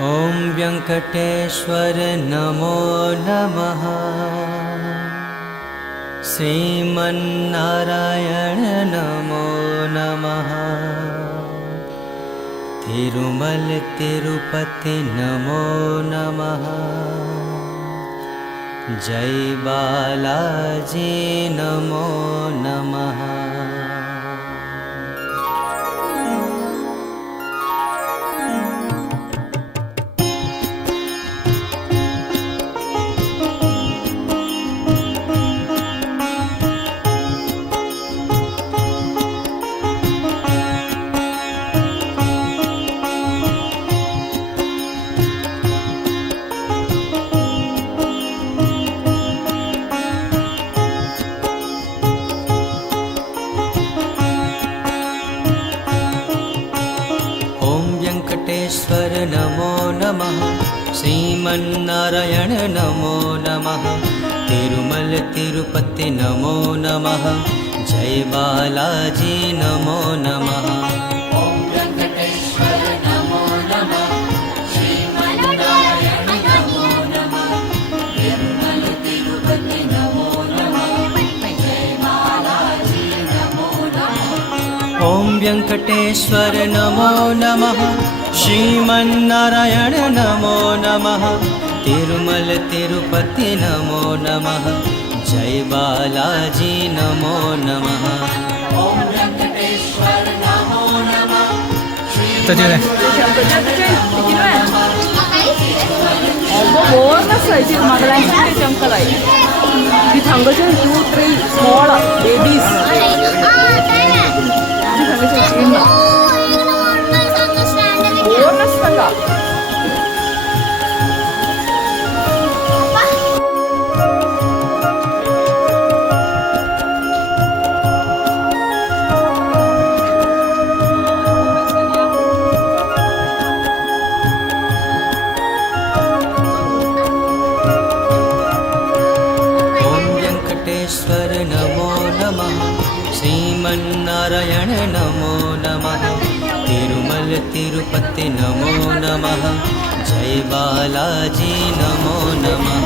ॐ व्यङ्कटेश्वर नमो नमः। श्रीमन्नारायण नमो नमः। तिरुमल तिरुपति नमो नमः। जय बालाजी नमो नमः। नमो नमः। श्रीमन्नारायण नमो नमः। तिरुमल तिरुपति नमो नमः। जय बालाजी नमो नमः। ॐ वेङ्कटेश्वर नमो नमः। श्रीमन्नारायण नमो नमः। तिरुमल तिरुपति नमो नमः। जय बालाजी नमो नमः। ॐ वेङ्कटेश्वर नमो नमः। श्रीमन्नारायण नमो नमः। तिरुमल तिरुपति नमो नमः। जय बालाजी नमो नमः। ॐ वेङ्कटेश्वर नमो नमः। More size is Magalang Chamkalai. The Thangashan 2, 3 small babies. Bonus Tanga. नमो नमः। श्रीमन्नारायण नमो नमः। तिरुमल तिरुपति नमो नमः। जय बालाजी नमो नमः।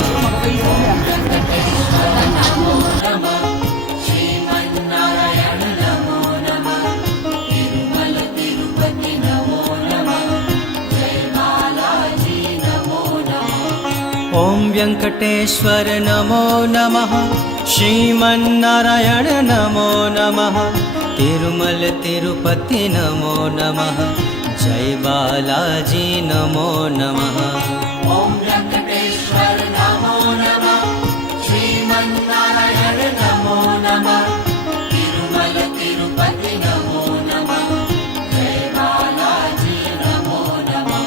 श्रीमन्नारायण नमो नमः। तिरुमल तिरुपति नमो नमः। जय बालाजी नमो नमः। ॐ वेङ्कटेश्वर नमो नमः। श्रीमन्नारायण नमो नमः। तिरुमल तिरुपति नमो नमः। जय बालाजी नमो नमः। ॐ वेङ्कटेश्वर नमो नमः। श्रीमन्नारायण नमो नमः। तिरुमल तिरुपति नमो नमः। जय बालाजी नमो नमः।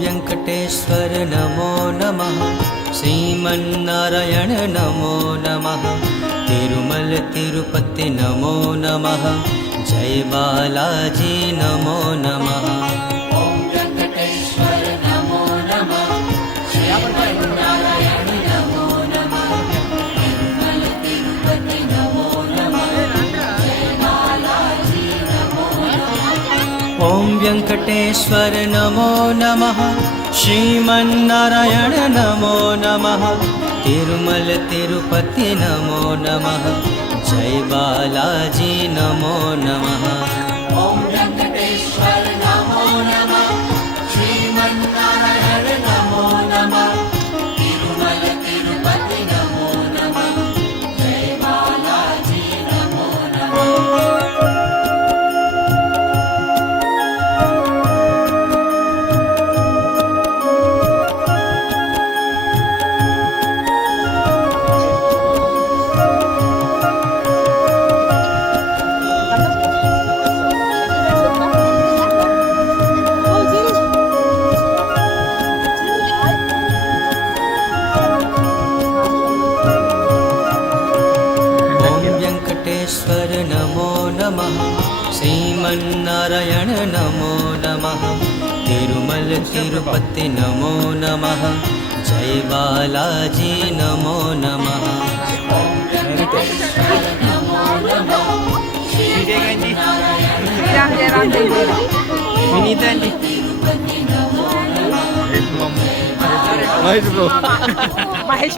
वेङ्कटेश्वर नमो नमः। श्रीमन्नारायण नमो नमः। तिरुमल तिरुपति नमो नमः। जय बालाजी नमो नमः। ॐ वेङ्कटेश्वर नमो नमः। श्रीमन्नारायण नमो नमः। तिरुमल तिरुपति नमो नमः। जय बालाजी नमो नमः। ॐ वेङ्कटेश्वर नमो नमः। श्रीमन्नारायण नमो नमः। तिरुमल तिरुपति नमो नमः। जय बालाजी नमो नमः। ॐ वेङ्कटेश्वर नमो नमः। श्रीमन्नारायण नमो नमः। तिरुमल तिरुपति नमो नमः। जय बालाजी नमो नमः। वेङ्कटेश्वर नमो नमः श्रीमन्नारायण नमो नमः तिरुमल तिरुपति नमो नमः जय बालाजी नमो नमः महेश